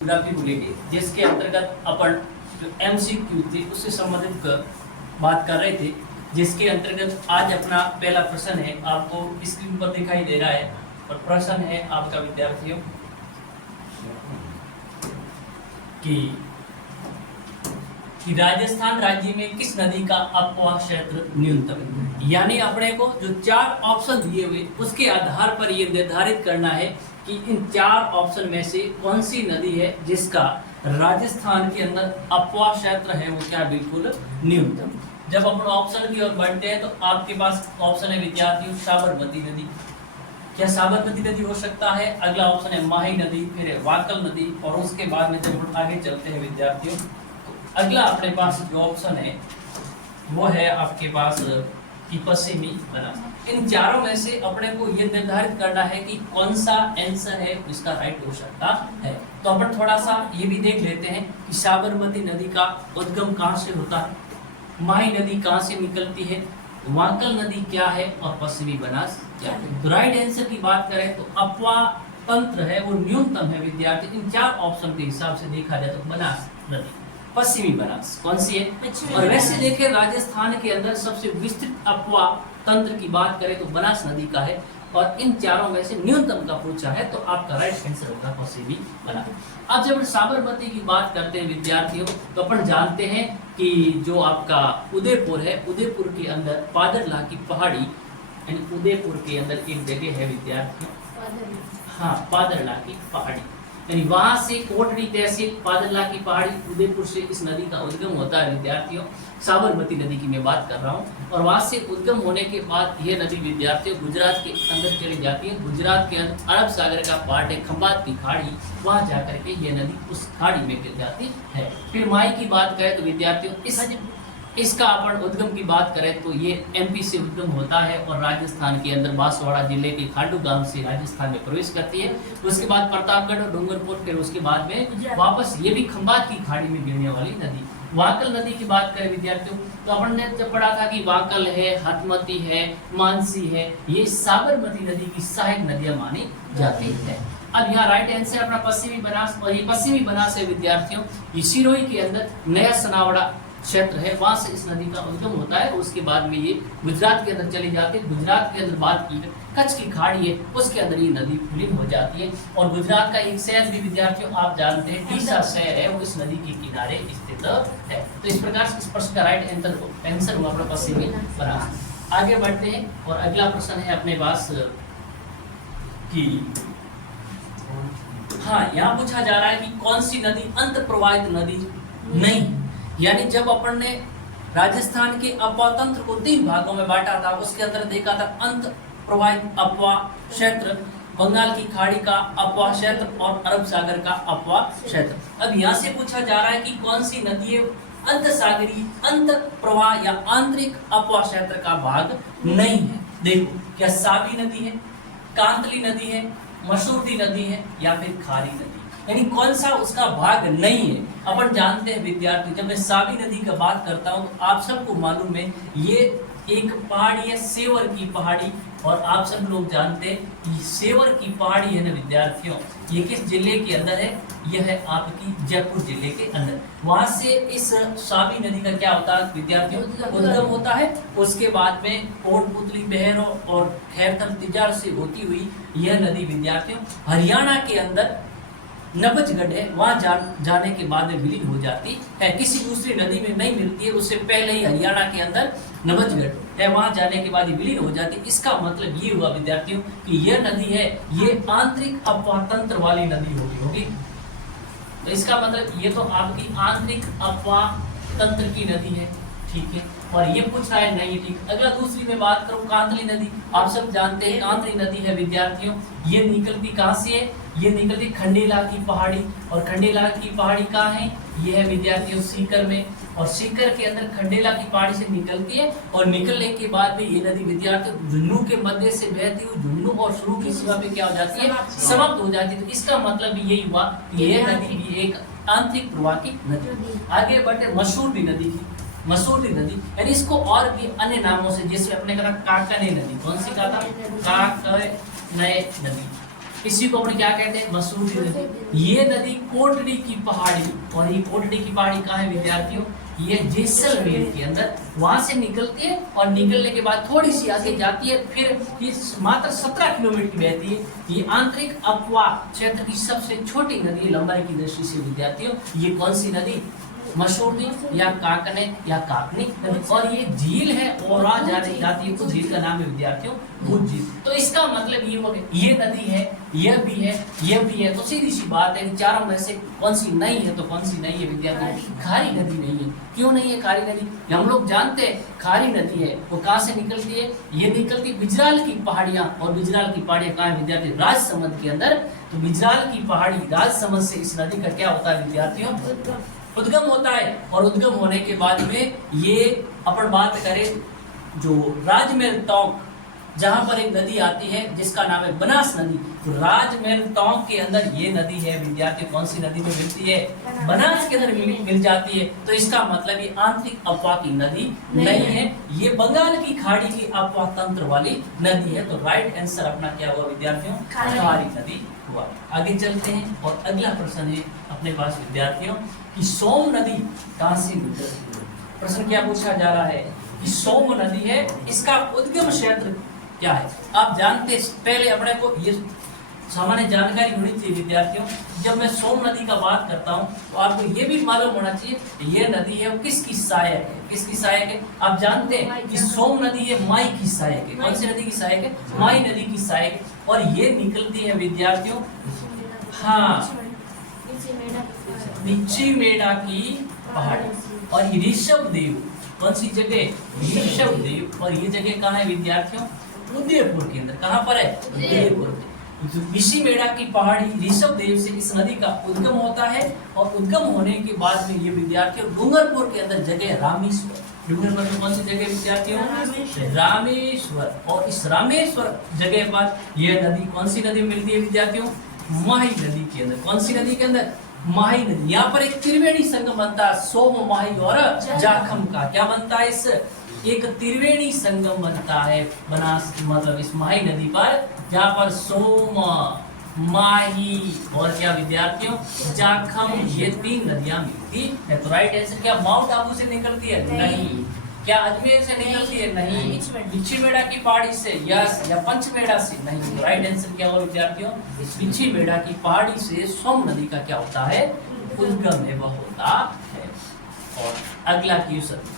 Geography को लेके, जिसके अंतर्गत अपन जो एमसीक्यू थे उससे संबंधित बात कर रहे थे, जिसके अंतर्गत आज अपना पहला प्रश्न है, आपको स्क्रीन पर दिखाई दे रहा है। और प्रश्न है आपका विद्यार्थियों कि राजस्थान राज्य में किस नदी का अपवाह क्षेत्र न्यूनतम है। यानी अपने को जो चार ऑप्शन दिए हुए उसके आधार पर ये निर्धारित करना है कि इन चार ऑप्शन में से कौन सी नदी है जिसका राजस्थान के अंदर अपवाह क्षेत्र है वो क्या बिल्कुल न्यूनतम। जब अपन ऑप्शन की ओर बढ़ते हैं तो आपके पास ऑप्शन है विद्यार्थियों साबरमती नदी। क्या साबरमती नदी हो सकता है? अगला ऑप्शन है माही नदी, फिर है वाकल नदी, और उसके बाद में जब आगे चलते हैं विद्यार्थियों तो अगला अपने पास जो ऑप्शन है वो है आपके पास कि पश्चिमी बनास। इन चारों में से अपने को ये निर्धारित करना है कि कौन सा आंसर है इसका राइट हो सकता है। तो अपन थोड़ा सा ये भी देख लेते हैं कि साबरमती नदी का उद्गम कहाँ से होता है, माही नदी कहाँ से निकलती है, वाकल नदी क्या है और पश्चिमी बनास क्या है। तो राइट आंसर की बात करें तो अपवाह तंत्र है वो न्यूनतम है विद्यार्थी। इन चार ऑप्शन के हिसाब से देखा जाए तो बनास नदी, पश्चिमी बनास कौन सी है। और वैसे देखें राजस्थान के अंदर सबसे विस्तृत अपवाह तंत्र की बात करें तो बनास नदी का है, और इन चारों में से न्यूनतम का पूछा है तो आपका राइट आंसर होगा पश्चिमी बनास। अब जब साबरमती की बात करते हैं विद्यार्थियों तो अपन जानते हैं कि जो आपका उदयपुर है, उदयपुर के अंदर पादरला की पहाड़ी, यानी उदयपुर के अंदर एक जगह है विद्यार्थियों, हाँ पादरला की पहाड़ी, यानी वहां से कोटड़ी तहसील पादरला की पहाड़ी उदयपुर से इस नदी का उद्गम होता है विद्यार्थियों। साबरमती नदी की मैं बात कर रहा हूँ। और वहां से उद्गम होने के बाद यह नदी विद्यार्थियों गुजरात के अंदर चली जाती है। गुजरात के अंदर अरब सागर का पार्ट है खंबात की खाड़ी, वहां जाकर के ये नदी उस खाड़ी में गिर जाती है। फिर माई की बात करें तो विद्यार्थियों इसका अपन उद्गम की बात करें तो ये एमपी से उद्गम होता है और राजस्थान के अंदर बांसवाड़ा जिले के खांडू गांव से राजस्थान में प्रवेश करती है। उसके बाद प्रतापगढ़ और डूंगरपुर, फिर उसके बाद में वापस ये भी खंबात की खाड़ी में गिरने वाली नदी। वाकल नदी की बात करें विद्यार्थियों तो अपन ने जब पढ़ा था कि वाकल है, हथमती है, मानसी है, ये साबरमती नदी की सहायक नदियां मानी जाती है। अब यहाँ राइट आंसर अपना पश्चिमी बनास, और ये पश्चिमी बनास है विद्यार्थियों, ये सिरोही के अंदर नया सनावड़ा क्षेत्र है, वहां से इस नदी का उद्गम होता है। उसके बाद में ये गुजरात के अंदर चली जाती है। गुजरात के अंदर बात की कच्छ की खाड़ी है, उसके अंदर ये नदी विलीन हो जाती है। और गुजरात का एक शहर भी विद्यार्थियों आप जानते हैं टीसा शहर है, वो इस नदी के किनारे स्थित है। तो इस प्रकार से इस प्रश्न का राइट आंसर हुआ अपना पश्चिमी बनास। आगे बढ़ते हैं और अगला प्रश्न है अपने पास कि हाँ यहाँ पूछा जा रहा है कि कौन सी नदी अंत प्रवाहित नदी नहीं। यानी जब अपन ने राजस्थान के अपवाह तंत्र को 3 भागों में बांटा था, उसके अंदर देखा था अंत प्रवाहित अपवाह क्षेत्र, बंगाल की खाड़ी का अपवाह क्षेत्र और अरब सागर का अपवाह क्षेत्र। अब यहाँ से पूछा जा रहा है कि कौन सी नदी अंत सागरी अंत प्रवाह या आंतरिक अपवाह क्षेत्र का भाग नहीं है। देखो क्या साबी नदी है, कांतली नदी है, मसूरती नदी है या फिर खारी नदी, यानी कौन सा उसका भाग नहीं है। अपन जानते हैं विद्यार्थी जब मैं साबी नदी का बात करता हूँ तो आप सबको मालूम है ये एक पहाड़ी है सेवर की पहाड़ी, और आप सब लोग जानते हैं कि सेवर की पहाड़ी है ना विद्यार्थियों, ये किस जिले के अंदर है, यह है आपकी जयपुर जिले के अंदर। वहां से इस साबी नदी का क्या होता है विद्यार्थियों उद्गम होता है। उसके बाद में कोटपुतली बहरों और खैरथल तिजार से होती हुई यह नदी विद्यार्थियों हरियाणा के अंदर नबजगढ़ है, वहां जाने के बाद में विलीन हो जाती है। किसी दूसरी नदी में नहीं मिलती है, उससे पहले ही हरियाणा के अंदर नबजगढ़ है, वहां जाने के बाद ही विलीन हो जाती है। इसका मतलब ये हुआ विद्यार्थियों कि यह नदी है ये आंतरिक अपवाह तंत्र वाली नदी होगी। तो इसका मतलब ये तो आपकी आंतरिक अपवाह तंत्र की नदी है, ठीक है। और ये पूछ रहा है नहीं ठीक। अगला दूसरी में बात करूं कांतली नदी, आप सब जानते हैं कांतली नदी है विद्यार्थियों, ये निकलती कहाँ से है, ये निकलती खंडेला की पहाड़ी, और खंडेला की पहाड़ी कहाँ है, ये है विद्यार्थियों सीकर में, और सीकर के अंदर खंडेला की पहाड़ी से निकलती है। और निकलने के बाद में ये नदी विद्यार्थियों झुन्नू के मध्य से बहती हुई झुन्नू और शुरू की सीमा पे क्या हो जाती है, समाप्त हो जाती है। तो इसका मतलब यही हुआ कि यह नदी भी एक आंतरिक प्रवाह की नदी। आगे बढ़ते मसूरती नदी की, मसूरती नदी यानी इसको और भी अन्य नामों से, जैसे अपने कहा काकने नदी, कौन सी कहा था, काकने नदी, इसी को अपन क्या कहते हैं, मसूरी नदी। ये नदी कोटड़ी की पहाड़ी, और ये कोटड़ी की पहाड़ी कहाँ है विद्यार्थियों, ये जैसलमेर के अंदर, वहां से निकलती है और निकलने के बाद थोड़ी सी आगे जाती है, फिर ये मात्र 17 किलोमीटर की बहती है। ये आंतरिक अपवा क्षेत्र की सबसे छोटी नदी है लंबाई की दृष्टि से विद्यार्थियों। ये कौन सी नदी, मसूरी या काकने या काकनी नदी, और ये झील है और जाती है, कुछ झील का नाम है विद्यार्थियों भूत झील। तो इसका मतलब ये हो गया, ये नदी है, यह भी है, यह भी है, तो सीधी सी बात है चारों में से कौन सी नहीं है, तो कौन सी नहीं है विद्यार्थियों, खारी नदी नहीं है। क्यों नहीं है खारी नदी, हम लोग जानते हैं खारी नदी है वो कहाँ से निकलती है, ये निकलती बिजराल की पहाड़ियां, और बिजराल की पहाड़ियां कहाँ है विद्यार्थियों, राजसमंद के अंदर। तो बिजराल की पहाड़ी राजसमंद से इस नदी का क्या होता है विद्यार्थियों, उद्गम होता है। और उद्गम होने के बाद में ये अपन बात करें जो राजमहल टोंक, जहां पर एक नदी आती है जिसका नाम है बनास नदी, तो राजमहल टोंक के अंदर ये नदी है विद्यार्थी, कौन सी नदी में मिलती है, बनास के अंदर मिल जाती है। तो इसका मतलब ये आंतरिक अपवा की नदी नहीं है, ये बंगाल की खाड़ी की अपवा तंत्र वाली नदी है। तो राइट आंसर अपना क्या हुआ विद्यार्थियों, खारी नदी हुआ। आगे चलते हैं और अगला प्रश्न है अपने पास विद्यार्थियों कि सोम नदी कहां से निकलती है। प्रश्न क्या पूछा जा रहा है कि सोम नदी है, इसका उद्गम क्षेत्र क्या है। आप जानते पहले अपने को ये सामान्य जानकारी होनी चाहिए विद्यार्थियों। जब मैं सोम नदी का बात करता हूँ तो आपको ये भी मालूम होना चाहिए ये नदी है वो किसकी सहायक है, किसकी सहायक है। आप जानते हैं कि सोम नदी है माई की सहायक है। कौन सी नदी की सहायक है, माई नदी की सहायक है, और ये निकलती है विद्यार्थियों, हाँ, नीची मेढ़ा की पहाड़ी। और ऋषभ देव कौन सी जगह, ऋषभ देव, और ये जगह कहाँ है विद्यार्थियों, उदयपुर के अंदर। कहाँ पर है, उदयपुर। ऋषि मेढ़ा की पहाड़ी ऋषभ देव से इस नदी का उद्गम होता है, और उद्गम होने के बाद में ये विद्यार्थियों डूंगरपुर के अंदर जगह रामेश्वर, डूंगरपुर में कौन सी जगह विद्यार्थियों, रामेश्वर। और इस रामेश्वर जगह पर यह नदी कौन सी नदी मिलती है विद्यार्थियों, माही नदी के अंदर। कौन सी नदी के अंदर, माही नदी। यहाँ पर एक त्रिवेणी संगम बनता है सोम, माही और जाखम का। क्या बनता है, इस एक त्रिवेणी संगम बनता है बनास, मतलब इस माही नदी पर, जहाँ पर सोम, माही और क्या विद्यार्थियों, जाखम, ये 3 नदियां मिलती है। तो राइट आंसर क्या माउंट आबू से निकलती है, नहीं। क्या अजमेर से निकलती है, नहीं। बिच्छीमेढ़ा की पहाड़ी से, यस, या पंचमेढ़ा से, नहीं। तो राइट आंसर क्या होगा विद्यार्थियों, बिच्छीमेढ़ा की पहाड़ी से सोम नदी का क्या होता है, उद्गम है वह होता है। और अगला क्वेश्चन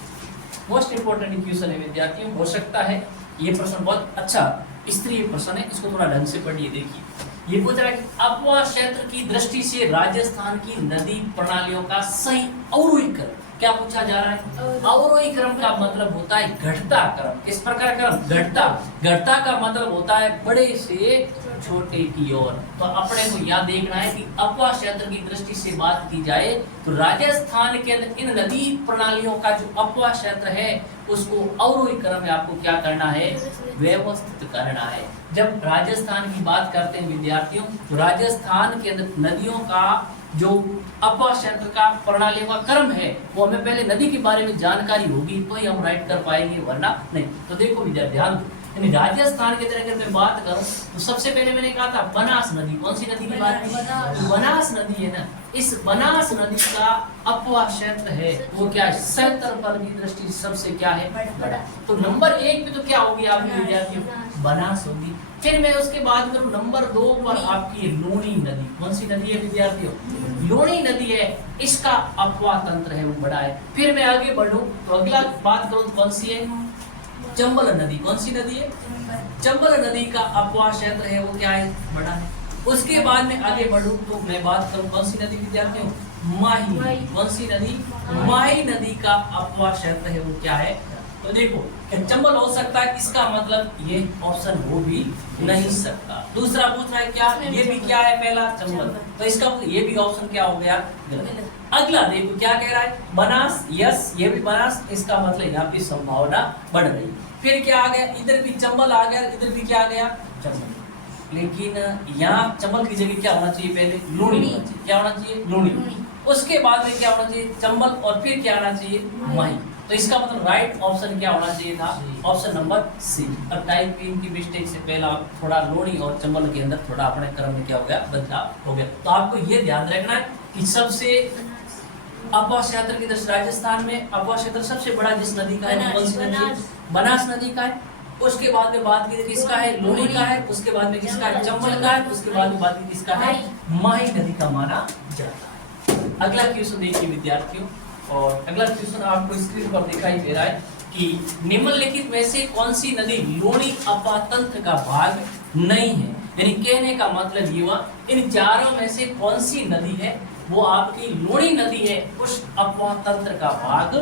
मोस्ट इंपोर्टेंट क्वेश्चन है विद्यार्थियों, हो सकता है ये प्रश्न बहुत अच्छा स्तरीय प्रश्न है, इसको थोड़ा ढंग से पढ़िए। देखिए ये पूछ रहा है कि अपवा क्षेत्र की दृष्टि से राजस्थान की नदी प्रणालियों का सही अवरोहीकरण क्या पूछा जा रहा है। अवरोही क्रम का मतलब होता है घटता क्रम। किस प्रकार क्रम, घटता। घटता का मतलब होता है बड़े से छोटे की ओर। तो अपने को यह देखना है कि अपवा क्षेत्र की दृष्टि से बात की जाए तो राजस्थान के अंदर इन नदी प्रणालियों का जो अपवा क्षेत्र है उसको अवरोही क्रम में आपको क्या करना है, व्यवस्थित करना है। जब राजस्थान की बात करते हैं विद्यार्थियों तो राजस्थान के अंदर नदियों का जो अपवा क्षेत्र का प्रणालियों का क्रम है वो हमें पहले नदी के बारे में जानकारी होगी तो ही हम राइट कर पाएंगे, वरना नहीं। तो देखो विद्यार्थी ध्यान दो, यानी राजस्थान के अंदर अगर मैं बात करूं तो सबसे पहले मैंने कहा था बनास नदी। कौन सी नदी की बात की, बनास नदी है ना। इस बनास नदी का अपवा क्षेत्र है वो क्या है, क्षेत्रफल की दृष्टि से सबसे क्या है, बड़ा। तो नंबर 1 पे तो क्या होगी आपकी विद्यार्थियों, बनास होगी। फिर मैं उसके बाद करूं नंबर 2 पर आपकी लूणी नदी। कौन सी नदी है विद्यार्थियों, लूणी नदी है, इसका अपवा तंत्र है वो बड़ा है। फिर मैं आगे बढ़ूं तो अगला बात करूं तो कौन सी है, चंबल नदी। कौन सी नदी है, चंबल नदी का अपवा क्षेत्र है वो क्या है, बड़ा है। उसके बाद में आगे बढ़ूं तो मैं बात करूं कौन सी नदी विद्यार्थियों, माही। कौन सी नदी, माही नदी का अपवा क्षेत्र है वो क्या है। तो देखो चंबल हो सकता है, इसका मतलब ये ऑप्शन हो भी नहीं सकता। दूसरा पूछ रहा है क्या, ये भी क्या है पहला चंबल, तो इसका ये भी ऑप्शन क्या हो गया, गलत। अगला देखो क्या कह रहा है, बनास, यस ये भी बनास, इसका मतलब यहाँ की संभावना बढ़ गई। फिर क्या आ गया, इधर भी चंबल आ गया, इधर भी क्या आ गया, चंबल। लेकिन यहाँ चंबल की जगह क्या होना चाहिए, पहले लूणी होना चाहिए। क्या होना चाहिए, लूणी। उसके बाद में क्या होना चाहिए, चंबल, और फिर क्या आना चाहिए, माही। तो तो इसका मतलब राइट ऑप्शन क्या होना चाहिए था? Option number C. अब टाइप 3 की मिस्टेक से पहला थोड़ा लोणी और चंबल के अंदर थोड़ा अपने क्रम में क्या हो गया, बदलाव हो गया। तो आपको ये ध्यान रखना है कि सबसे अपवा क्षेत्र की दृष्टि राजस्थान में अपवा क्षेत्र सबसे बड़ा जिस नदी का है कौन सी नदी है? बनास नदी का है। उसके बाद में बात की किसका है? लोणी का है। उसके बाद में किसका है? चंबल का है। उसके बाद में बात की किसका है? माही नदी का माना जाता है। अगला क्वेश्चन देखिए विद्यार्थियों, और अगला क्वेश्चन आपको स्क्रीन पर दिखाई दे रहा है कि निम्नलिखित में से कौन सी नदी लोणी अपवा तंत्र का भाग नहीं है? यानी कहने का मतलब ये हुआ इन चारों में से कौन सी नदी है वो आपकी लोणी नदी है, उस अपवा तंत्र का भाग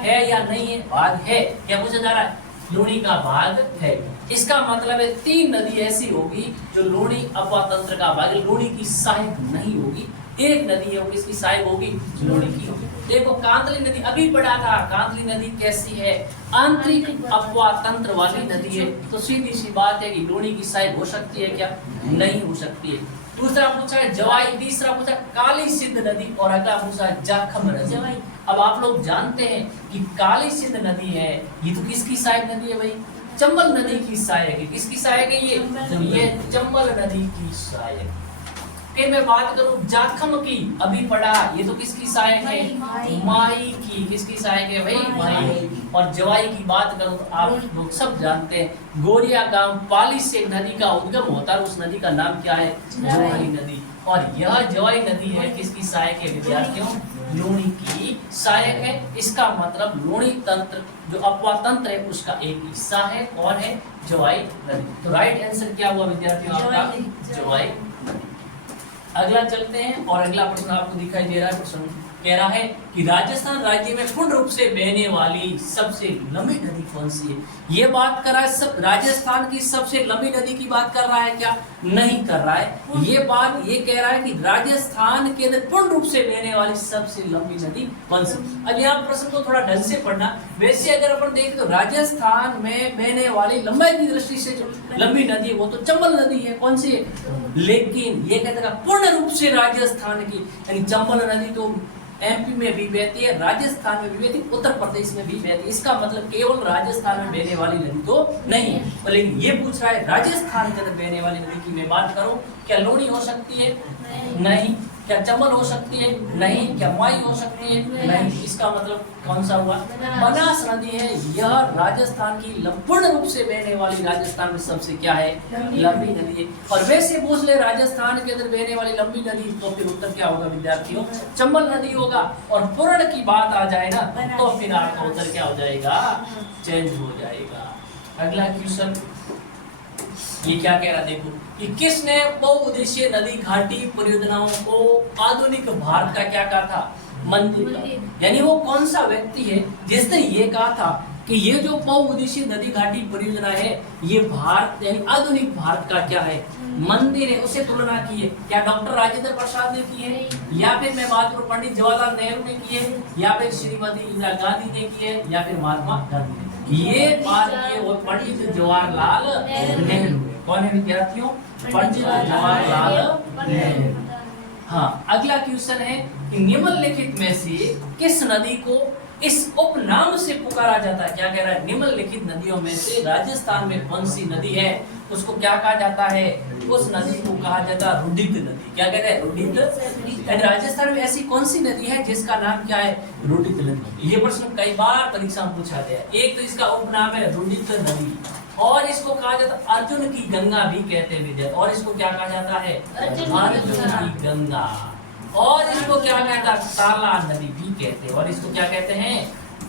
है या नहीं है? भाग है। क्या पूछा जा रहा है? लोणी का भाग है। इसका मतलब है 3 नदी ऐसी होगी जो लोणी अपवा तंत्र का भाग है, लोणी की सहायक नहीं होगी। एक नदी है वो किसकी सहायक होगी? लोणी की होगी। देखो कांतली नदी अभी पढ़ा था, कांतली नदी कैसी है? आंतरिक अपवा तंत्र वाली नदी है। तो सीधी सी बात है कि लोणी की सहायक हो सकती है क्या? नहीं हो सकती है। दूसरा पूछा है जवाई, तीसरा पूछा काली सिंध नदी और अगला पूछा है जाखम नदी। अब आप लोग जानते हैं कि काली सिंध नदी है, ये तो किसकी सहायक नदी है भाई? चंबल नदी की सहायक है। किसकी सहायक है ये चंबल नदी की सहायक। फिर मैं बात करूं जाखम की, अभी पढ़ा, ये तो किसकी सहायक है? माही की। किसकी सहायक है भाई? माही। और जवाई की बात करूं तो आप लोग सब जानते हैं गोरिया गांव पाली से नदी का उद्गम होता है, उस नदी का नाम क्या है? जवाई नदी। और यह जवाई नदी है किसकी सहायक है विद्यार्थियों? लोणी की सहायक है। इसका मतलब लोणी तंत्र जो अपवा तंत्र है उसका एक हिस्सा है और है जवाई नदी। तो राइट आंसर क्या हुआ विद्यार्थियों आपका? जवाई। अगला चलते हैं और अगला प्रश्न आपको दिखाई दे रहा है। प्रश्न कह रहा है कि राजस्थान राज्य में पूर्ण रूप से बहने वाली सबसे लंबी नदी कौन सी है? ये बात कर रहा है सब राजस्थान की सबसे लंबी नदी की बात कर रहा है क्या? नहीं कर रहा है। ये बात ये कह रहा है कि राजस्थान के अंदर पूर्ण रूप से बहने वाली सबसे लंबी नदी कौन सी? अब यहाँ प्रश्न को थोड़ा ढंग से पढ़ना। वैसे अगर अपन देखें तो राजस्थान में बहने वाली लंबाई की दृष्टि से जो लंबी नदी वो तो चंबल नदी है। कौन सी है? लेकिन ये कहते हैं पूर्ण रूप से राजस्थान की, यानी चंबल नदी तो एमपी में भी बहती है, राजस्थान में भी बहती है, उत्तर प्रदेश में भी बहती है। इसका मतलब केवल राजस्थान में बहने वाली नदी तो नहीं है। लेकिन ये पूछ रहा है राजस्थान के अंदर बहने वाली नदी की मैं बात करूं, क्या लोणी हो सकती है? नहीं। क्या चंबल हो सकती है? नहीं। क्या माई हो सकती है? नहीं। इसका मतलब कौन सा हुआ? बनास नदी है। यह राजस्थान की पूर्ण रूप से बहने वाली राजस्थान में सबसे क्या है? लंबी नदी है। और वैसे पूछ ले राजस्थान के अंदर बहने वाली लंबी नदी तो फिर उत्तर क्या होगा विद्यार्थियों? चंबल नदी होगा। और पूर्ण की बात आ जाए ना तो फिर आपका उत्तर क्या हो जाएगा? चेंज हो जाएगा। अगला क्वेश्चन ये क्या कह रहा देखो कि किसने बहुउद्देशीय नदी घाटी परियोजनाओं को आधुनिक भारत का क्या कहा था? मंदिर का। यानी वो कौन सा व्यक्ति है जिसने ये कहा था कि ये जो बहुउद्देशीय नदी घाटी परियोजना है ये भारत यानी आधुनिक भारत का क्या है? मंदिर है। उसे तुलना की है। क्या डॉक्टर राजेंद्र प्रसाद ने की है, या फिर मैं बात करूं पंडित जवाहरलाल नेहरू ने की है, या फिर श्रीमती इंदिरा गांधी ने की है, या फिर महात्मा गांधी ने? ये बात की वो पंडित जवाहरलाल नेहरू। कौन है विद्यार्थियों? पंडित जवाहरलाल नेहरू। हाँ, अगला क्वेश्चन है कि निम्नलिखित में से किस नदी को इस उपनाम से पुकारा जाता है? क्या कह रहा है? निम्नलिखित नदियों में से राजस्थान में कौन सी नदी है उसको क्या कहा जाता है? उस नदी को कहा जाता है रुडित नदी। क्या कहते हैं? रुडित। राजस्थान में ऐसी कौन सी नदी है जिसका नाम क्या है? रुडित नदी। ये प्रश्न कई बार परीक्षा में पूछा गया है। एक तो इसका उपनाम है रुडित नदी, और इसको कहा जाता है अर्जुन की गंगा भी कहते हैं विद्यार्थी। और इसको क्या कहा जाता है? अर्जुन की गंगा। और इसको क्या कहता है? ताला नदी भी कहते हैं। और इसको क्या कहते हैं?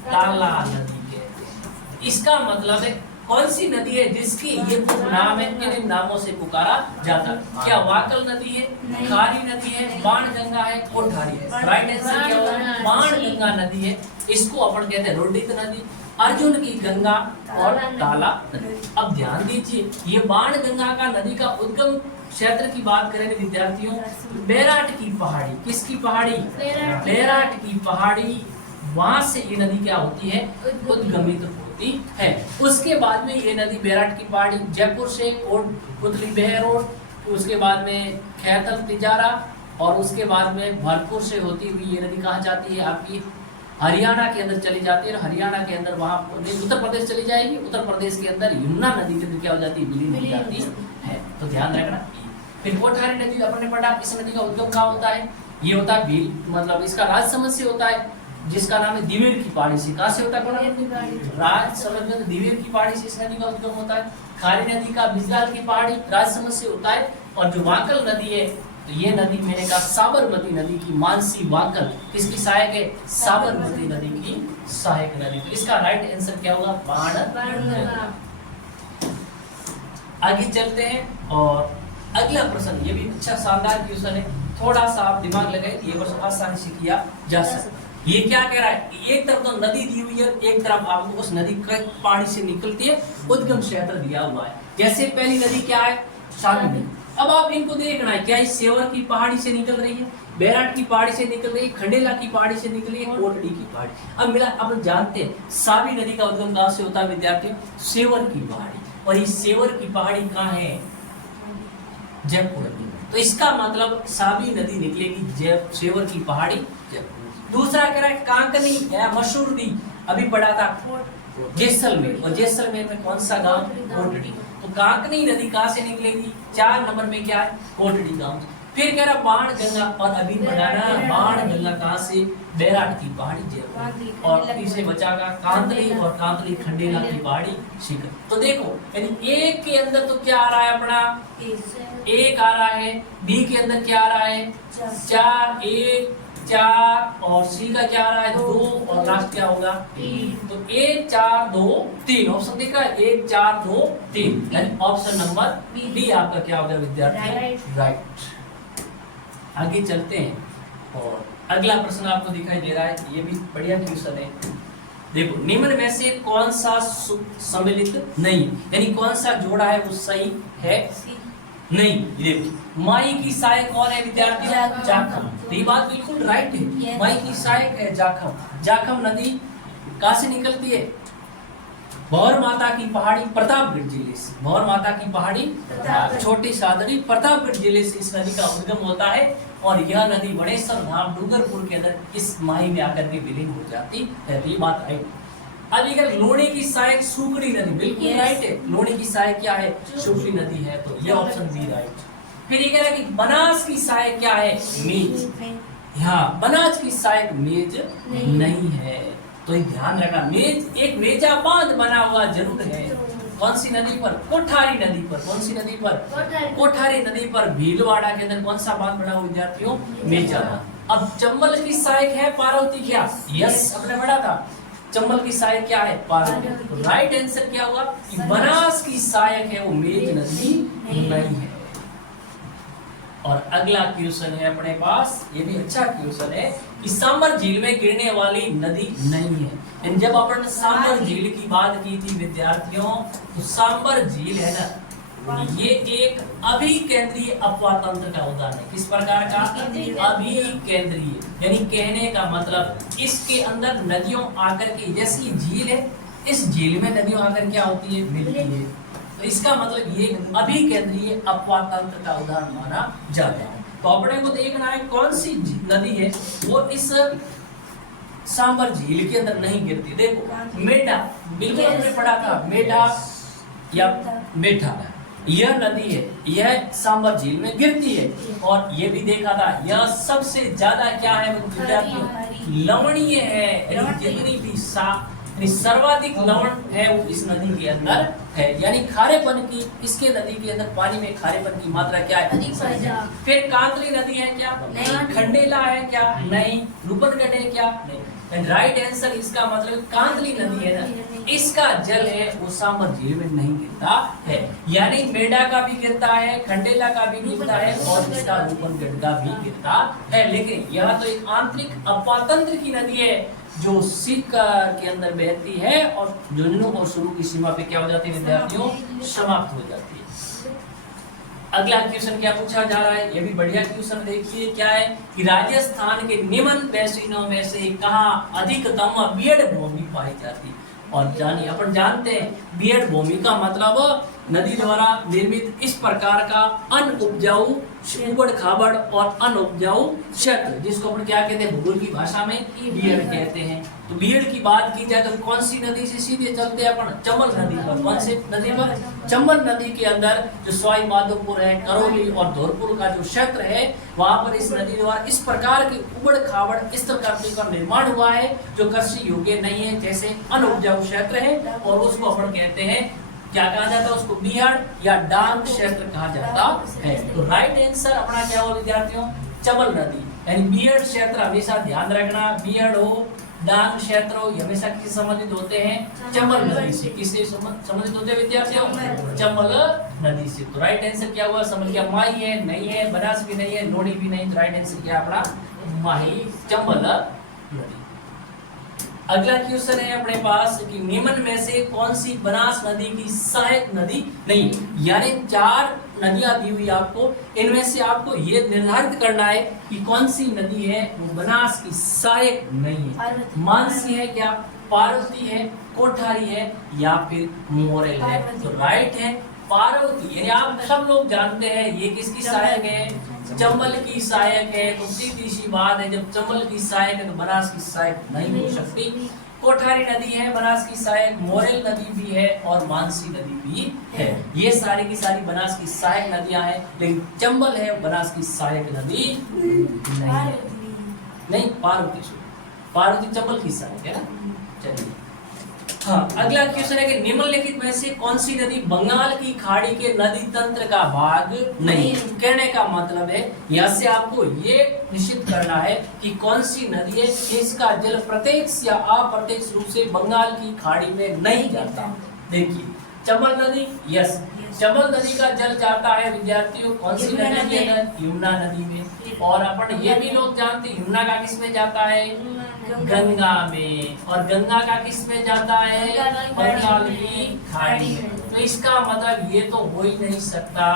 ताला नदी कहते हैं। इसका मतलब है कौन सी नदी है जिसकी ये नाम है, इन नामों से पुकारा जाता है? क्या वाकल नदी है, खारी नदी है, बाण गंगा है, कोठारी है? राइट आंसर क्या होगा? बाण गंगा नदी है। इसको अपन कहते हैं रुडित नदी, अर्जुन की गंगा और ताला नदी। अब ध्यान दीजिए, ये बाण गंगा का नदी का उद्गम क्षेत्र की बात करेंगे विद्यार्थियों, बैराट की पहाड़ी। किसकी पहाड़ी? बैराट की पहाड़ी। वहां से ये नदी क्या होती है? उद्गमित होती है। उसके बाद में ये नदी बैराट की पहाड़ी जयपुर से पुतली बहर रोड, उसके बाद में खैतल तिजारा, और उसके बाद में भरतपुर से होती हुई ये नदी कहाँ जाती है? आपकी हरियाणा के अंदर चली जाती है और हरियाणा के अंदर वहां उत्तर प्रदेश चली जाएगी, उत्तर प्रदेश के अंदर यमुना नदी के अंदर क्या हो जाती है, विलीन हो जाती है। तो ध्यान रखना। फिर कोठारी नदी अपन ने पढ़ा, इस नदी का उद्गम कहाँ होता है, ये होता है भील, मतलब इसका राजसमंद से होता है, जिसका नाम है दिवेर की पहाड़ी से। कहाँ से होता है, राजसमंद में दिवेर की पहाड़ी से इस नदी का उद्गम होता है। खारी नदी का बिजलाल की पहाड़ी राजसमंद से होता है। और जो वांकल नदी है, तो ये नदी मैंने कहा साबरमती नदी की, मानसी वांकल किसकी सहायक है, साबरमती नदी की सहायक नदी। तो इसका राइट आंसर क्या होगा, बाण। आगे चलते हैं और अगला प्रश्न, ये भी अच्छा शानदार क्वेश्चन है, थोड़ा सा आप दिमाग लगाए, ये प्रश्न आसानी से किया जा सकता है। ये क्या कह रहा है, एक तरफ तो नदी दी हुई है, एक तरफ आपको उस नदी का पानी से निकलती है उद्गम क्षेत्र दिया हुआ है। जैसे पहली नदी क्या है, शाली नदी। अब आप इनको देखना है, क्या इस सेवर की पहाड़ी से निकल रही है, बैराट की पहाड़ी से निकल रही है, खंडेला की पहाड़ी से निकल रही है, कोटड़ी की पहाड़ी। अब मिला, अपन जानते हैं सावी नदी का उद्गम कहाँ से होता है विद्यार्थियों, सेवर की पहाड़ी। और ये सेवर की पहाड़ी कहाँ है, जयपुर में। तो इसका मतलब सावी नदी निकलेगी सेवर की पहाड़ी जयपुर। दूसरा कह रहा है कांकनी या मसूरडी, अभी पढ़ा था जैसलमेर, और जैसलमेर में कौन सा गांव, कोटड़ी। तो कांकनी नदी कहाँ से निकलेगी, 4 नंबर में क्या है, कोटड़ी गांव। फिर कह रहा बाण गंगा, और अभी बढ़ाना, बाण गंगा कहाँ से, बैराट की पहाड़ी जयपुर। और तीसरे बचागा कांतली, और कांतली खंडेला की पहाड़ी शिखर। तो देखो यानी एक के अंदर तो क्या आ रहा है अपना, एक आ रहा है, बी के अंदर क्या आ रहा है, 4, 1, 4, और सी का क्या आ रहा है, 2, और लास्ट क्या होगा, 3। तो 1, 4, 2, 3 ऑप्शन दिख रहा है, 1, 4, 2, 3, यानी ऑप्शन नंबर बी आपका क्या होगा विद्यार्थी, राइट। आगे चलते हैं और अगला प्रश्न आपको दिखाई दे रहा है, ये भी बढ़िया क्वेश्चन है। देखो, निम्न में से कौन सा सम्मिलित नहीं, यानी कौन सा जोड़ा है वो सही है नहीं। देखो, माई की सहायक कौन है विद्यार्थियों, जाखम। तो ये बात बिल्कुल राइट है, माई की सहायक है जाखम। जाखम नदी कहाँ से निकलती है, भौर माता की पहाड़ी प्रतापगढ़ जिले से, भौर माता की पहाड़ी छोटी सादरी प्रतापगढ़ जिले से इस नदी का उद्गम होता है। और यह नदी बड़ेश्वर धाम डूंगरपुर के अंदर इस माही में आकर के विलीन हो जाती है। तो ये बात राइट। अब अगर लोणी की सहायक सुकड़ी नदी, बिल्कुल राइट है, लोणी की सहायक क्या है, सुकड़ी नदी है, तो ये ऑप्शन बी राइट। फिर ये कह रहा है कि बनास की सहायक क्या है, मेज। यहाँ बनास की सहायक मेज नहीं है, तो ये ध्यान रखना, मेज एक मेजा बांध बना हुआ जरूर है। कौन सी नदी पर, कोठारी नदी पर। कौन सी नदी पर, कोठारी नदी पर भीलवाड़ा के अंदर कौन सा बांध बना हुआ विद्यार्थियों, मेजा बांध। अब चंबल की सहायक है पार्वती क्या, यस हमने पढ़ा था, चंबल की सहायक क्या है, पार्वती। तो राइट आंसर क्या होगा, कि बनास की सहायक है वो मेज नदी नहीं है। और अगला क्वेश्चन है अपने पास, ये भी अच्छा क्वेश्चन है, कि सांबर झील में गिरने वाली नदी नहीं है। जब अपन सांबर झील की बात की थी विद्यार्थियों, तो सांबर झील है ना, ये एक अभिकेंद्रीय अपवाह तंत्र का उदाहरण है। किस प्रकार का, अभिकेंद्रीय, यानी कहने का मतलब इसके अंदर नदियों आकर के, जैसी झील है, इस झील में नदियों आकर क्या होती है, मिलती है। तो इसका मतलब ये अभिकेंद्रीय अपवाह तंत्र का उदाहरण माना जाता है। तो अपने को देखना है कौन सी नदी है वो इस सांबर झील के अंदर नहीं गिरती। देखो, मेढा, बिल्कुल हमने पढ़ा था, मेढा या मेढा, यह नदी है, यह सांबर झील में गिरती है। और ये भी देखा था, यह सबसे ज्यादा क्या है विद्यार्थियों, लवणीय है, यानी जितनी भी सर्वाधिक लवण है वो इस नदी के अंदर है, यानी खारेपन की, इसके नदी के अंदर पानी में खारेपन की मात्रा क्या है। फिर कांतली नदी है क्या, नहीं। खंडेला है क्या, नहीं। रूपनगढ़ है क्या, नहीं। राइट आंसर इसका मतलब कांतली नदी है ना, इसका जल है वो सांबर झील में नहीं गिरता है, यानी मेढा का भी गिरता है, खंडेला का भी गिरता है, और इसका रूपनगढ़ का भी गिरता है। लेकिन यह तो एक आंतरिक अपवाह तंत्र की नदी है जो सिख के अंदर बहती है और झुंझुनू और सुरू की सीमा पे क्या हो जाती है विद्यार्थियों, समाप्त हो जाती है। अगला क्वेश्चन क्या पूछा जा रहा है, ये भी बढ़िया क्वेश्चन देखिए, क्या है कि राजस्थान के निम्न बेसिनों में से कहाँ अधिकतम बियड भूमि पाई जाती है। और जानिए, अपन जानते हैं बियड भूमि का मतलब नदी द्वारा निर्मित इस प्रकार का अनउपजाऊ उबड़ खाबड़ और अनउपजाऊ क्षेत्र, जिसको अपन क्या कहते हैं भूगोल की भाषा में बीहड़ कहते हैं। तो बीहड़ की बात की जाए तो कौन सी नदी से सीधे चलते हैं अपन? चंबल नदी पर। कौन से नदी पर? चंबल नदी के अंदर जो सवाई माधोपुर है, करौली और धौलपुर का जो क्षेत्र है, वहां पर इस नदी द्वारा इस प्रकार के उबड़ खाबड़ स्थलकृति का निर्माण हुआ है जो कृषि योग्य नहीं है, जैसे अनउपजाऊ क्षेत्र है, और उसको अपन कहते हैं क्या कहा जाता है? उसको बीहड़ या डांग क्षेत्र कहा जाता है। तो राइट आंसर अपना क्या हुआ विद्यार्थियों? चंबल नदी। यानी बीहड़ क्षेत्र हमेशा ध्यान रखना, बीहड़ हो, डांग क्षेत्र हो, ये हमेशा किससे संबंधित होते हैं? चंबल नदी से। किससे संबंधित होते हैं विद्यार्थियों? चंबल नदी से। तो राइट आंसर क्या हुआ? समझ गया, माही है, नहीं है, बनास भी नहीं है, लोणी भी नहीं, तो राइट आंसर क्या अपना? माही, चंबल नदी। अगला क्वेश्चन है अपने पास कि निम्न में से कौन सी बनास नदी की सहायक नदी नहीं? यानी 4 नदियां दी हुई आपको, इनमें से आपको ये निर्धारित करना है कि कौन सी नदी है वो बनास की सहायक नहीं है। मानसी है क्या? पार्वती है, कोठारी है, या फिर मोरेल है? तो राइट है पार्वती। यानी आप सब लोग जानते हैं ये किसकी सहायक है? चंबल की सहायक है। तो सीधी सी बात है, जब चंबल की सहायक है तो बनास की सहायक नहीं हो सकती। कोठारी नदी है बनास की सहायक, मोरेल नदी भी है और मानसी नदी भी है। ये सारी की सारी बनास की सहायक नदियां हैं, लेकिन चंबल है बनास की सहायक नदी नहीं है। नहीं, पार्वती चंबल की सहायक है ना। चलिए हाँ, अगला क्वेश्चन है कि निम्नलिखित में से कौन सी नदी बंगाल की खाड़ी के नदी तंत्र का भाग नहीं? कहने का मतलब है यहाँ से आपको ये निश्चित करना है कि कौन सी नदी है जिसका जल प्रत्यक्ष या अप्रत्यक्ष रूप से बंगाल की खाड़ी में नहीं जाता। देखिए चंबल नदी, यस, चंबल नदी का जल जाता है विद्यार्थियों कौन सी नदी के अंदर? यमुना नदी में। और अपन ये भी लोग जानते हैं यमुना का किस में जाता है? गंगा में। और गंगा का किस में जाता है? बंगाल की खाड़ी में। तो इसका मतलब ये तो हो ही नहीं सकता।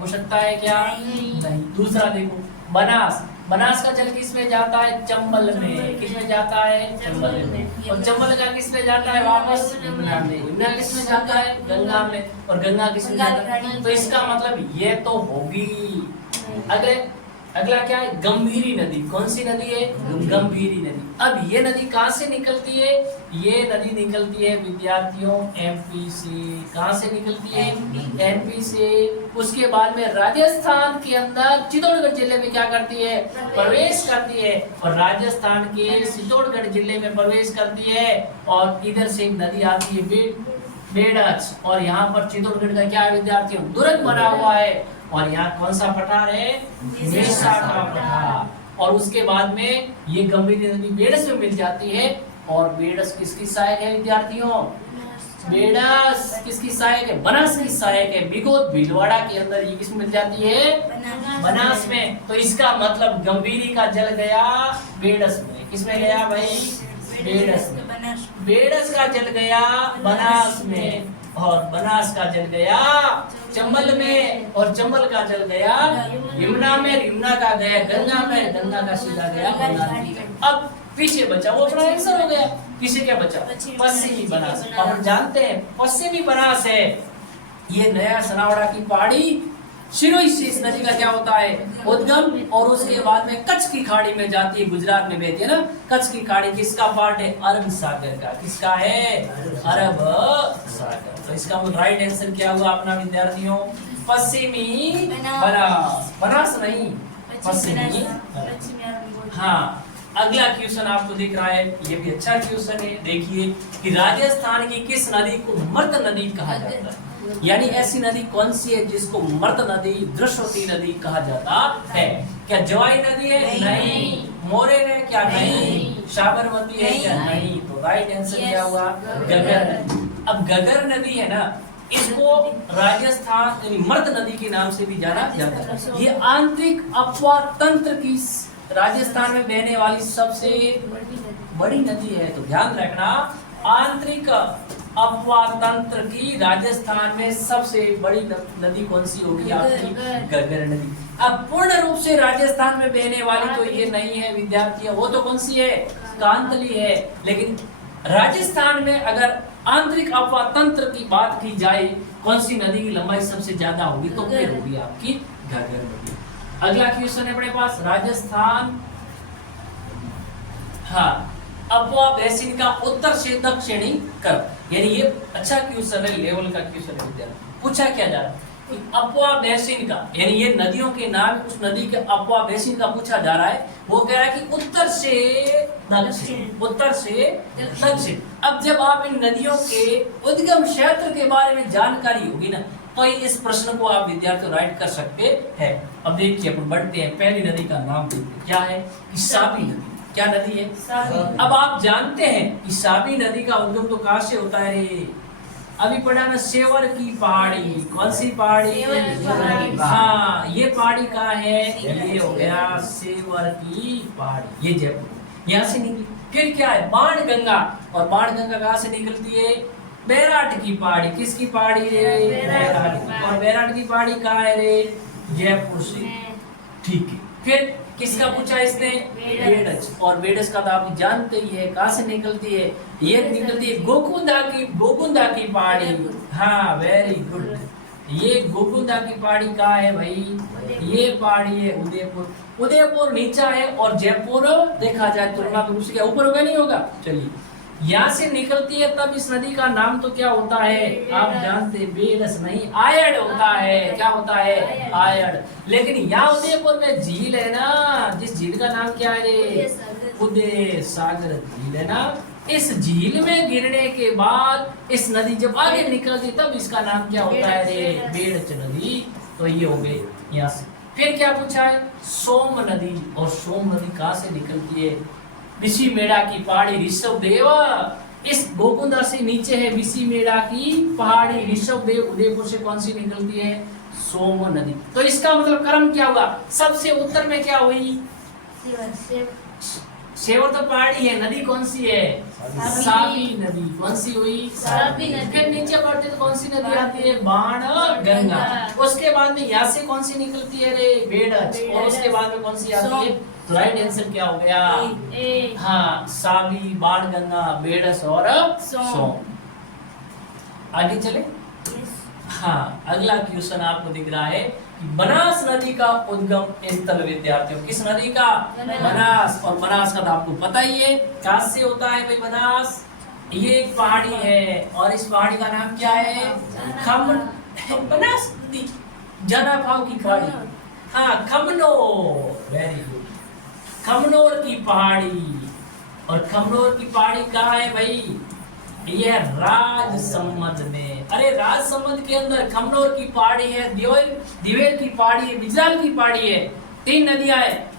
हो सकता है क्या? नहीं। दूसरा देखो बनास, बनास का जल किस में जाता है? चंबल में। किस में जाता है? चंबल में। और चंबल का किस में जाता है? वापस यमुना में। यमुना किस में जाता है? गंगा में। और गंगा किस में जाता है? तो इसका मतलब ये तो होगी। अगला क्या है? गंभीरी नदी। कौन सी नदी है? गंभीरी नदी। अब ये नदी कहाँ से निकलती है? ये नदी निकलती है विद्यार्थियों एमपी से। कहाँ से निकलती है? एमपी से। उसके बाद में राजस्थान के अंदर चित्तौड़गढ़ जिले में क्या करती है? प्रवेश करती है। और राजस्थान के चित्तौड़गढ़ जिले में प्रवेश करती है। और इधर से एक नदी आती है बेड़च। और यहाँ पर चित्तौड़गढ़ का क्या है विद्यार्थियों? दुर्ग बना हुआ है। और यहाँ कौन सा पठार है? मेसा का पठार। और उसके बाद में ये गंभीरी नदी बेड़स में मिल जाती है। और बेड़स किसकी सहायक है विद्यार्थियों? बेड़स किसकी सहायक है? बनास की सहायक है। बिगोद भीलवाड़ा के अंदर ये किस मिल जाती है? बनास में। तो इसका मतलब गंभीरी का जल गया बेड़स में। किस में गया भाई? बेड़स में। बेड़स का जल गया बनास में। और बनास का जल गया चंबल में। और चंबल का जल गया यमुना में। यमुना का गया गंगा में। गंगा का सीधा गया बंगाल में। अब पीछे बचा वो अपना आंसर हो गया। पीछे क्या बचा? पश्चिमी बनास। हम जानते हैं पश्चिमी बनास है ये नया सनावड़ा की पहाड़ी सिरोही से इस नदी का क्या होता है? उद्गम। और उसके बाद में कच्छ की खाड़ी में जाती है, गुजरात में बहती है ना। कच्छ की खाड़ी किसका पार्ट है? अरब सागर का। किसका है? अरब सागर। तो इसका राइट आंसर क्या हुआ अपना विद्यार्थियों? पश्चिमी बनास। बनास नहीं, पश्चिमी। हाँ, अगला क्वेश्चन आपको दिख रहा है, ये भी अच्छा क्वेश्चन है। देखिए कि राजस्थान की किस नदी को मर्द नदी कहा जाता है? यानी ऐसी नदी कौन सी है जिसको मर्द नदी, दृश्यवती नदी कहा जाता है? क्या जवाई नदी है? नहीं। मोरेल है क्या? नहीं। साबरमती है क्या? नहीं। तो राइट आंसर क्या हुआ? गगर। अब गगर नदी है ना, इसको राजस्थान यानी मर्द नदी के नाम से भी जाना जाता है। ये आंतरिक अपवाह तंत्र की राजस्थान में बहने वाली सबसे बड़ी नदी है। तो ध्यान रखना, आंतरिक अपवाह तंत्र की राजस्थान में सबसे बड़ी नदी कौन सी होगी? आपकी गगर नदी। अब पूर्ण रूप से राजस्थान में बहने वाली तो ये नहीं है विद्यार्थियों, वो तो कौन सी है? कांतली है। लेकिन राजस्थान में अगर आंतरिक अपवाह तंत्र की बात की जाए, कौन सी नदी की लंबाई सबसे ज्यादा होगी? तो फिर होगी आपकी घग्गर नदी। अगला क्वेश्चन है अपने पास राजस्थान, हाँ, अपवा बेसिन का उत्तर से दक्षिणी कर्व, यानी ये अच्छा क्वेश्चन है, लेवल का क्वेश्चन है विद्यार्थी। पूछा क्या जा रहा है कि अपवा बेसिन का, यानी ये नदियों के नाम, उस नदी के अपवा बेसिन का पूछा जा रहा है। वो कह रहा है कि उत्तर से दक्षिण, उत्तर से दक्षिण। अब जब आप इन नदियों के उद्गम क्षेत्र के बारे में जानकारी होगी ना, तो इस प्रश्न को आप विद्यार्थी राइट कर सकते हैं। अब देखिए अपन बढ़ते हैं, पहली नदी का नाम देखते क्या है, साबी नदी। क्या नदी है? अब आप जानते हैं कि साबी नदी का उद्गम तो कहां से होता है रे? अभी पढ़ा ना, सेवर की पहाड़ी। कौन सी पहाड़ी? हाँ, ये पहाड़ी कहाँ है? ये हो गया सेवर की पहाड़ी, ये जयपुर, यहाँ से निकली। फिर क्या है? बाणगंगा, और बाणगंगा कहाँ से निकलती है? बैराट की पहाड़ी। किसकी पहाड़ी रे? बैराट की। और बैराट की पहाड़ी कहाँ है रे? जयपुर से। ठीक है, फिर किसका पूछा इसने? बेडज। और बेडज का तो आप जानते ही है, कहाँ से निकलती है? ये निकलती है गोकुंदा की, गोकुंदा की पहाड़ी। हाँ, वेरी गुड। ये गोकुंदा की पहाड़ी कहाँ है भाई? ये पहाड़ी है उदयपुर। उदयपुर नीचा है और जयपुर देखा जाए तुलना रूप से क्या ऊपर होगा? नहीं होगा। चलिए, यहाँ से निकलती है, तब इस नदी का नाम तो क्या होता है? आप जानते, बेडस नहीं, आयड़ होता है। क्या होता है? आयड़। लेकिन यहाँ उदयपुर में झील है ना, जिस झील का नाम क्या है रे? उदय सागर झील है ना। इस झील में गिरने के बाद इस नदी जब आगे निकलती, तब इसका नाम क्या होता है रे? बेडच नदी। तो ये हो गए यहाँ से। फिर क्या पूछा है? सोम नदी। और सोम नदी कहाँ से निकलती है? विसी मेड़ा की पहाड़ी, ऋषभ देव। इस गोकुंदा से नीचे है विसी मेड़ा की पहाड़ी, ऋषभ देव। उदयपुर से कौन सी निकलती है? सोम नदी। तो इसका मतलब क्रम क्या हुआ? सबसे उत्तर में क्या हुई? सेवर तो पहाड़ी है, नदी कौन सी है? साबी नदी। कौन सी हुई? साबी नदी। फिर नीचे बढ़ते तो कौन सी नदी आती है? बाणगंगा। उसके बाद में यहाँ से कौन सी निकलती है रे? बेडज। और उसके बाद में कौन सी आती है? तो राइट आंसर क्या हो गया? हाँ, साबी, बाणगंगा, बेडस और सोम। आगे चले। हाँ, अगला क्वेश्चन आपको दिख रहा है कि बनास नदी का उद्गम स्थल विद्यार्थियों, किस नदी का? बनास। और बनास का तो आपको पता ही है, कहाँ से होता है भाई बनास? ये एक पहाड़ी है, और इस पहाड़ी का नाम क्या है? बनास नदी, जनाभाव की पहाड़ी। हाँ, खमनोर। वेरी गुड, खमनोर की पहाड़ी। और खमनोर की पहाड़ी कहाँ है भाई? ये राजसमंद में। अरे राजसमंद के अंदर खमनोर की पहाड़ी है, दिवेल की पहाड़ी है, बिजलाल की पहाड़ी है। तीन नदियां हैं।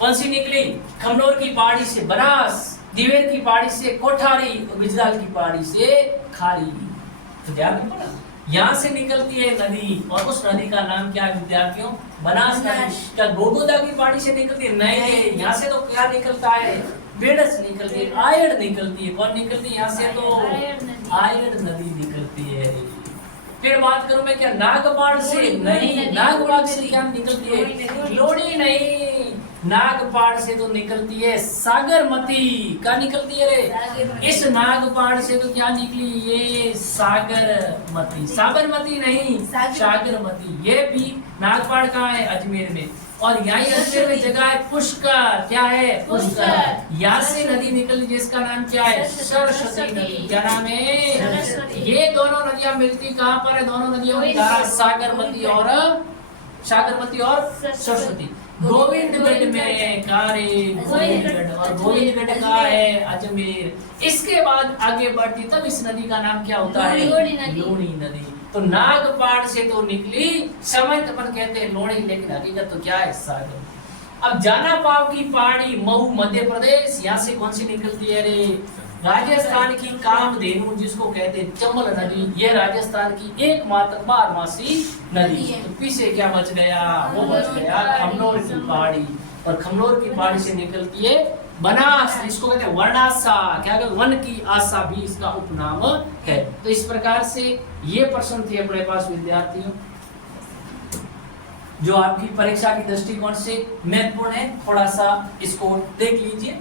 कौन सी निकली? खमनोर की पहाड़ी से बनास, दिवेल की पहाड़ी से कोठारी, और बिजलाल की पहाड़ी से खारी। तो ध्यान रखो ना, यहाँ से निकलती है नदी, और उस नदी का नाम क्या है विद्यार्थियों? बनास नदी। क्या गोकुंदा की पहाड़ी से निकलती है? नहीं, यहाँ से तो क्या निकलता है? बेडस निकलती है, आयड़ निकलती है। कौन निकलती है यहाँ से? तो आयड़ नदी निकलती है। फिर बात करूं मैं क्या नागपाड़ से? नहीं, नागपाड़ से क्या निकलती है? लोणी नहीं, नागपाड़ से तो निकलती है सागरमती। क्या निकलती है रे? इस नागपाड़ से तो क्या निकली? ये सागरमती। साबरमती नहीं, सागरमती। ये भी नागपाड़ कहाँ है? अजमेर में। और यहाँ अजमेर में जगह है पुष्कर। क्या है? पुष्कर। यहाँ से नदी निकली जिसका नाम क्या है? सरस्वती नदी। क्या नाम है? ये दोनों नदियां मिलती कहाँ पर है? दोनों नदियों की धारा सागरमती और सरस्वती। गोविंदगढ़ में कारे गोविंदगढ़, और गोविंदगढ़ का है अजमेर। इसके बाद आगे बढ़ती तब इस नदी का नाम क्या होता है? लोणी नदी। तो नागपाड़ से तो निकली, समय अपन कहते हैं लोणी, लेकिन हकीकत तो क्या है? सागर। अब जानापाव की पहाड़ी, महू मध्य प्रदेश। यहाँ से कौन सी निकलती है रे? राजस्थान की कामधेनु, जिसको कहते हैं चंबल नदी। ये राजस्थान की एकमात्र बारहमासी नदी। तो पीछे क्या बच गया? वो बच गया खमनोर की पहाड़ी। और खमनोर की पहाड़ी से निकलती है बनास, जिसको कहते हैं वर्णासा। क्या कहते हैं? वन की आशा भी इसका उपनाम है। तो इस प्रकार से ये प्रश्न थे अपने पास विद्यार्थियों, जो आपकी परीक्षा की दृष्टिकोण से महत्वपूर्ण है। थोड़ा सा इसको देख लीजिए।